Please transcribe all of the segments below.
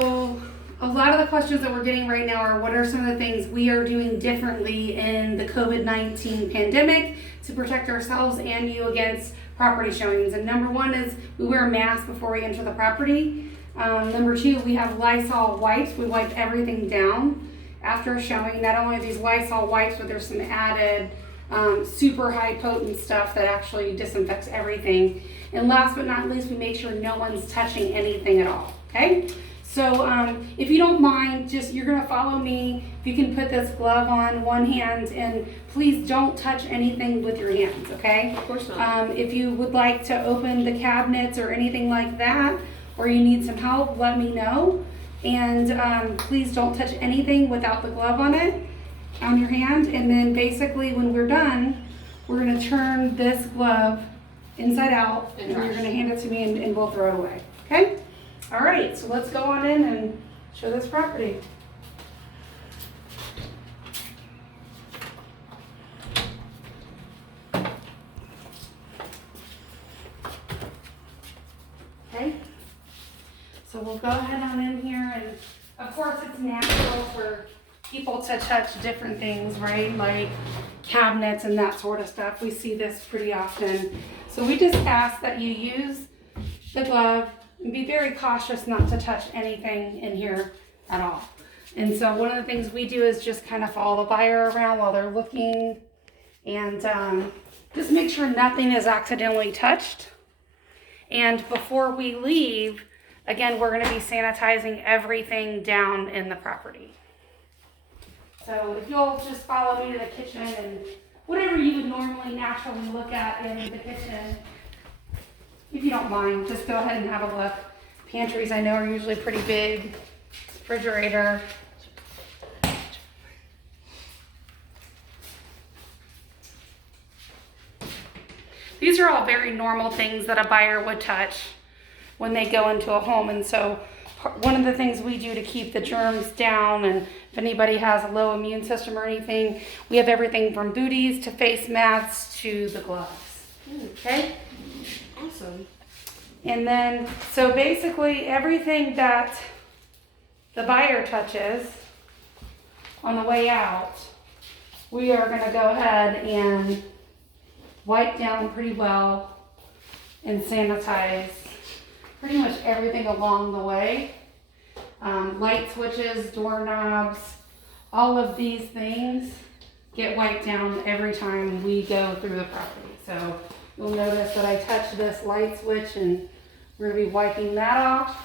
so a lot of the questions that we're getting right now are what are some of the things we are doing differently in the COVID-19 pandemic to protect ourselves and you against property showings. And number one is we wear a mask before we enter the property. Number two, we have Lysol wipes. We wipe everything down after a showing. Not only are these Lysol wipes, but there's some added super high potent stuff that actually disinfects everything. And last but not least, we make sure no one's touching anything at all, okay? So if you don't mind, you're gonna follow me. If you can put this glove on one hand, and please don't touch anything with your hands, okay? Of course not. If you would like to open the cabinets or anything like that, or you need some help, let me know. And please don't touch anything without the glove on your hand. And then basically when we're done, we're gonna turn this glove inside out and you're gonna hand it to me and we'll throw it away, okay? All right, so let's go on in and show this property. Okay, so we'll go ahead on in here, and of course it's natural for people to touch different things, right? Like cabinets and that sort of stuff. We see this pretty often. So we just ask that you use the glove and be very cautious not to touch anything in here at all. And so one of the things we do is just kind of follow the buyer around while they're looking and just make sure nothing is accidentally touched. And before we leave, again, we're going to be sanitizing everything down in the property. So if you'll just follow me to the kitchen and whatever you would normally naturally look at in the kitchen, if you don't mind, just go ahead and have a look. Pantries I know are usually pretty big. Refrigerator. These are all very normal things that a buyer would touch when they go into a home. And so one of the things we do to keep the germs down, and if anybody has a low immune system or anything, we have everything from booties to face masks to the gloves. Okay? Awesome. And then, so basically everything that the buyer touches on the way out, we are going to go ahead and wipe down pretty well and sanitize pretty much everything along the way. Light switches, doorknobs, all of these things get wiped down every time we go through the property. So you'll notice that I touch this light switch and we're going to be wiping that off.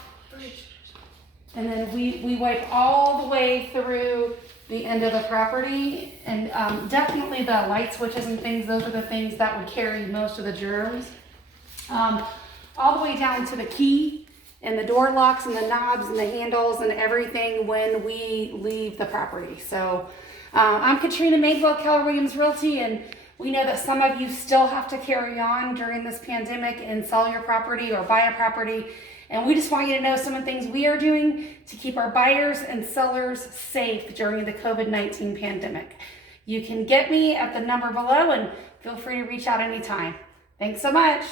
And then we wipe all the way through the end of the property. And definitely the light switches and things, those are the things that would carry most of the germs. All the way down to the key and the door locks and the knobs and the handles and everything when we leave the property. So I'm Katrina Madewell, Keller Williams Realty, and we know that some of you still have to carry on during this pandemic and sell your property or buy a property. And we just want you to know some of the things we are doing to keep our buyers and sellers safe during the COVID-19 pandemic. You can get me at the number below and feel free to reach out anytime. Thanks so much.